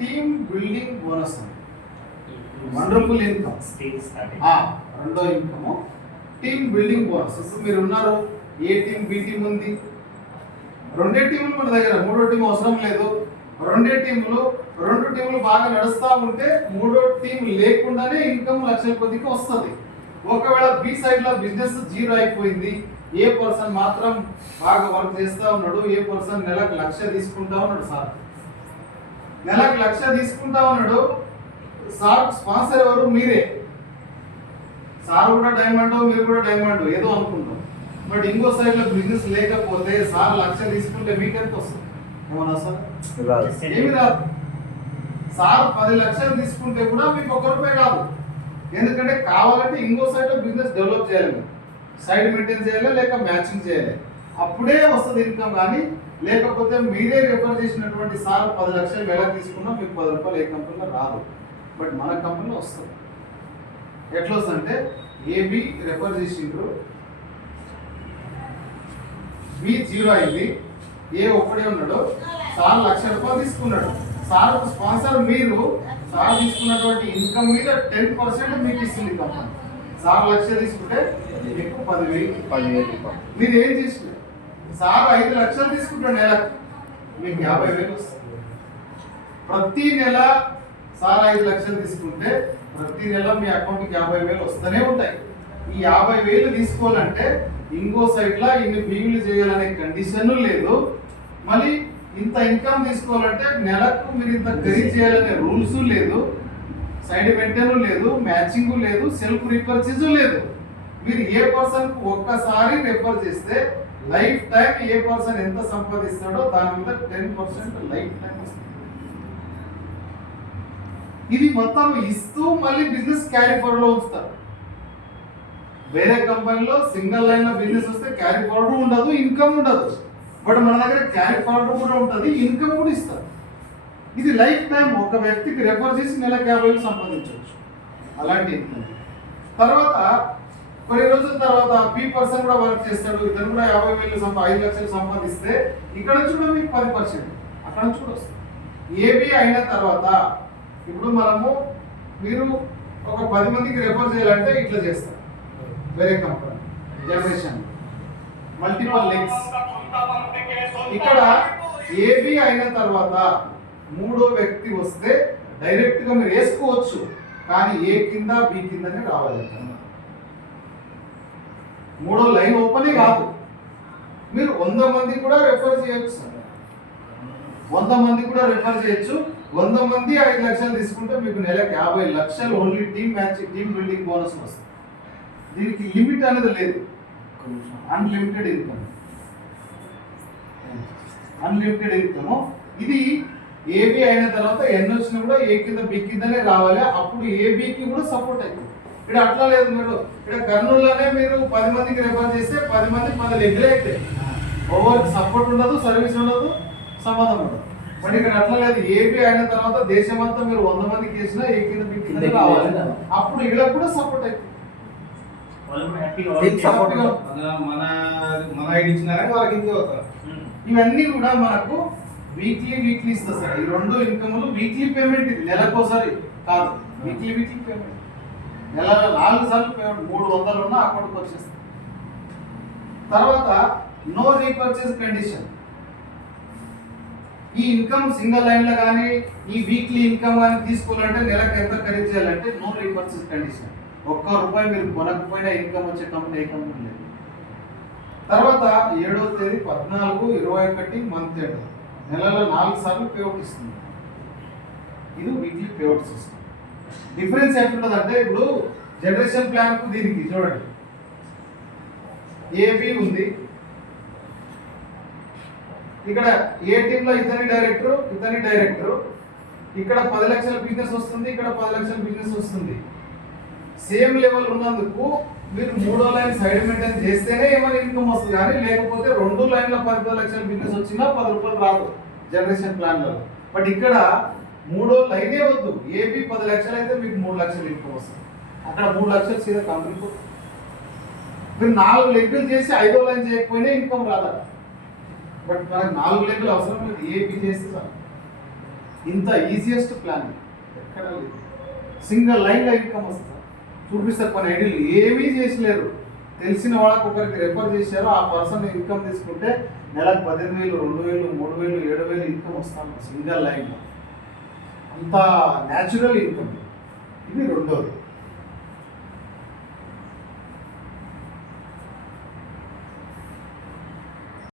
Team building bonus అండి. Wonderful income. రెండో income team building bonus. ఇప్పుడు మీరు ఉన్నారు, ఏ టీం బి టీం ఉంది, రెండే టీంలు మన దగ్గర, మూడో టీం అవసరం లేదు. రెండు టీంలు బాగా నడుస్తూ ఉంటే మూడో టీం లేకుండానే ఇన్కమ్ లక్షల కొద్దికి వస్తుంది. ఒకవేళ బి సైడ్ లో బిజినెస్ జీరో అయిపోయింది, ఏ పర్సన్ మాత్రం బాగా వర్క్ చేస్తూ ఉన్నాడు, ఏ పర్సన్ నెలకు 1,00,000 తీసుకుంటా ఉన్నాడు, సార్ నెలకు 1,00,000 తీసుకుంటా ఉన్నాడు, సార్ స్పాన్సర్ ఎవరు, మీరే. సార్ కూడా డైమండ్, మీరు కూడా డైమండ్ ఏదో అనుకుంటాం. బట్ ఇంకో సైడ్ లో బిజినెస్ లేకపోతే సార్ 1,00,000 తీసుకుంటే మీకు ఎంత వస్తుంది? ఏమన్నా సార్ ఏమి రాదు. సార్ 10,00,000 తీసుకుంటే కూడా మీకు 1 రూపాయి కాదు. ఎందుకంటే కావాలంటే ఇంకో సైడ్ లో బిజినెస్ డెవలప్ చేయాలి, సైడ్ మెయింటైన్ చేయాలి, లేక మ్యాచింగ్ చేయాలి, అప్పుడే వస్తుంది ఇన్కమ్. కానీ లేకపోతే మీరే రిఫర్ చేసినటువంటి సార్ 10,00,000 ఎలా తీసుకున్నా మీకు 10 రూపాయలు ఏ కంపెనీలో రాదు. బట్ మన కంపెనీలో వస్తుంది. ఎట్లా వస్తుందంటే ఏబి రెఫర్ చేసిండ్రు, బి జీరో అయింది, ఏ ఒక్కడే ఉన్నాడు, సార్ 1,00,000 రూపాయలు తీసుకున్నాడు. సార్ స్పాన్సర్ మీరు, సార్ తీసుకున్నటువంటి ఇన్కమ్ మీద 10% మీకు ఇస్తుంది కంపెనీ. సార్ 1,00,000 తీసుకుంటే మీకు 10,000. మీరు ఏం చేసిన, సార్ 5,00,000 తీసుకుంటాడు నెలకు, మీకు 50,000 వస్తుంది. ప్రతి నెల సార్ 5,00,000 తీసుకుంటే ప్రతి నెల మీ అకౌంట్కి 50,000 వస్తూనే ఉంటాయి. ఈ 50,000 తీసుకోవాలంటే ఇంకో సైడ్ లా ఇన్ని బిల్లు చేయాలనే కండిషన్ లేదు. మళ్ళీ ఇంత ఇన్కమ్ తీసుకోవాలంటే నెలకు మీరు ఇంత ఖరీదు చేయాలనే రూల్స్ లేదు, సైడ్ మెయింటైన్ లేదు, మ్యాచింగ్ లేదు, సెల్ఫ్ రిపర్చేజ్ లేదు. మీరు ఏ పర్సన్ ఒక్కసారి రెఫర్ చేస్తే లైఫ్ టైం ఏ పర్సన్ ఎంత సంపాదిస్తాడో దాని మీద 10% లైఫ్ టైం వస్తుంది. ఇది మొత్తం ఇస్తూ మళ్ళీ బిజినెస్ క్యారీ ఫార్వర్డ్ లో ఉంచుతారు. వేరే కంపెనీలో సింగిల్ లైన్ లో బిజినెస్ వస్తే క్యారీ ఫార్వర్డ్ ఉండదు, ఇన్కమ్ ఉండదు. బట్ మన దగ్గర క్యారీ ఫార్వర్డ్ కూడా ఉంటుంది, ఇన్కమ్ కూడా ఇస్తారు. ఇది లైఫ్ టైం ఒక వ్యక్తికి రెఫర్ చేసి నెలకు 50,000 సంపాదించవచ్చు అలాంటి ఇన్కమ్. తర్వాత కొన్ని రోజుల తర్వాత బి పర్సన్ కూడా వర్క్ చేస్తాడు, ఇతను కూడా 50,000 5,00,000 సంపాదిస్తే ఇక్కడ నుంచి కూడా మీకు 10%, అక్కడ నుంచి కూడా వస్తుంది. ఏబి అయిన తర్వాత ఇప్పుడు మీరు ఒక 10 మందికి రెఫర్ చేయాలంటే ఇట్లా చేస్తారు. వేరే కంపెనీ జనరేషన్ మల్టిపల్ లింక్స్. ఇక్కడ ఏబి అయిన తర్వాత మూడో వ్యక్తి వస్తే డైరెక్ట్ గా మీరు వేసుకోవచ్చు, కానీ ఏ కింద బి కిందనే రావాలి. మూడో లైన్ ఓపెనే కాదు. మీరు 100 మంది కూడా రెఫర్ చేయొచ్చు, 100 మంది కూడా రెఫర్ చేయొచ్చు. 100 మంది 5,00,000 తీసుకుంటే మీకు నెలకు 50,00,000 ఓన్లీ టీమ్ బిల్డింగ్ బోనస్ వస్తుంది. దీనికి లిమిట్ అనేది లేదు, అన్లిమిటెడ్ ఇన్కమ్. ఇది ఏబి అయిన తర్వాత ఎన్ని వచ్చినా కూడా ఏ కింద బి కిందనే రావాలి, అప్పుడు ఏబికి కూడా సపోర్ట్ అవుతుంది. ఇక్కడ అట్లా లేదు. మీరు ఇక్కడ కర్నూలులోనే మీరు 10 మందికి రెఫర్ చేస్తే 10 మంది 10 ఎగ్లే అవుతాయి. ఓవర్కి సపోర్ట్ ఉండదు, సర్వీస్ ఉండదు, సంబంధం ఉండదు. బట్ ఇక్కడ అట్లా లేదు. ఏబి అయిన తర్వాత దేశమంతా మీరు 100 మందికి చేసినా ఏ కింద బి కింద రావాలి, అప్పుడు ఇక్కడ కూడా సపోర్ట్ అవుతుంది. ఇవన్నీ కూడా మనకు వీక్లీ ఇస్తారు సార్. ఈ 2 ఇన్కమ్లు వీక్లీ పేమెంట్, ఇది నెలకోసారి కాదు, వీక్లీ పేమెంట్. నెలలో 4 సార్లు పేమెంట్, 300 ఉన్న అకౌంట్కి వచ్చేస్తుంది. తర్వాత నో రీపర్చేజ్ కండిషన్. ఈ ఇన్కమ్ సింగిల్ లైన్ లో కానీ ఈ వీక్లీ ఇన్కమ్ కానీ తీసుకోవాలంటే నెలకు ఎంత ఖరీదు చేయాలంటే నో రీపర్చేజ్ కండిషన్. 1 రూపాయి మీరు కొనకపోయినా ఇన్కమ్ వచ్చే కంపెనీ ఏ కంపెనీ లేదు. తర్వాత 7వ తేదీ 14/21 మంత్ ఎండ్, నెలలో 4 సార్లు పేఅవుట్ ఇస్తుంది. ఇది వీక్లీ పేఅవుట్ సిస్టమ్. డిఫరెన్స్ ఎట్లుంటుంది అంటే ఇప్పుడు జనరేషన్ ప్లాన్ కు దీనికి చూడండి, ఏబి ఉంది, ఇక్కడ ఏ టీమ్ లో ఇతని డైరెక్టర్, ఇక్కడ 10,00,000 బిజినెస్ వస్తుంది, ఇక్కడ 10,00,000 బిజినెస్ వస్తుంది. సేమ్ లెవెల్ ఉన్నందుకు మీరు 3వ లైన్ సైడ్ మెయింటైన్ చేస్తేనే ఏమైనా ఇన్కమ్ వస్తుంది, కానీ లేకపోతే 2 లైన్లో 10,00,000 బిజినెస్ వచ్చినా 10 రూపాయలు రాదు జనరేషన్ ప్లాన్ లో. బట్ ఇక్కడ 3వ లైనే వద్దు, ఏబి 10,00,000 అయితే మీకు 3,00,000 ఇన్కమ్ వస్తుంది. అక్కడ 3,00,000 సీదా కంపెనీకి. మీరు 4 లెక్కలు చేసి 5వ లైన్ చేయకపోయినా ఇన్కమ్ రాదా. బట్ మనకు 4 లెక్కలు అవసరం లేదు, ఏబి చేస్తే చాలు. ఇంత ఈజియెస్ట్ ప్లాన్ ఎక్కడ లేదు. సింగిల్ లైన్లో ఇన్కమ్ వస్తుంది. చూపిస్తారు కొన్ని ఐడియాలు, ఏమీ చేసలేరు, తెలిసిన వాళ్ళకి ఒకరికి రెఫర్ చేశారు, ఆ పర్సన్ ఇన్కమ్ తీసుకుంటే నెలకు 18,000, 2,000, 3,000, 7,000 ఇన్కమ్ వస్తాను సింగిల్ లైన్లో. అంత న్యాచురల్ ఇన్కమ్. ఇది రెండోది.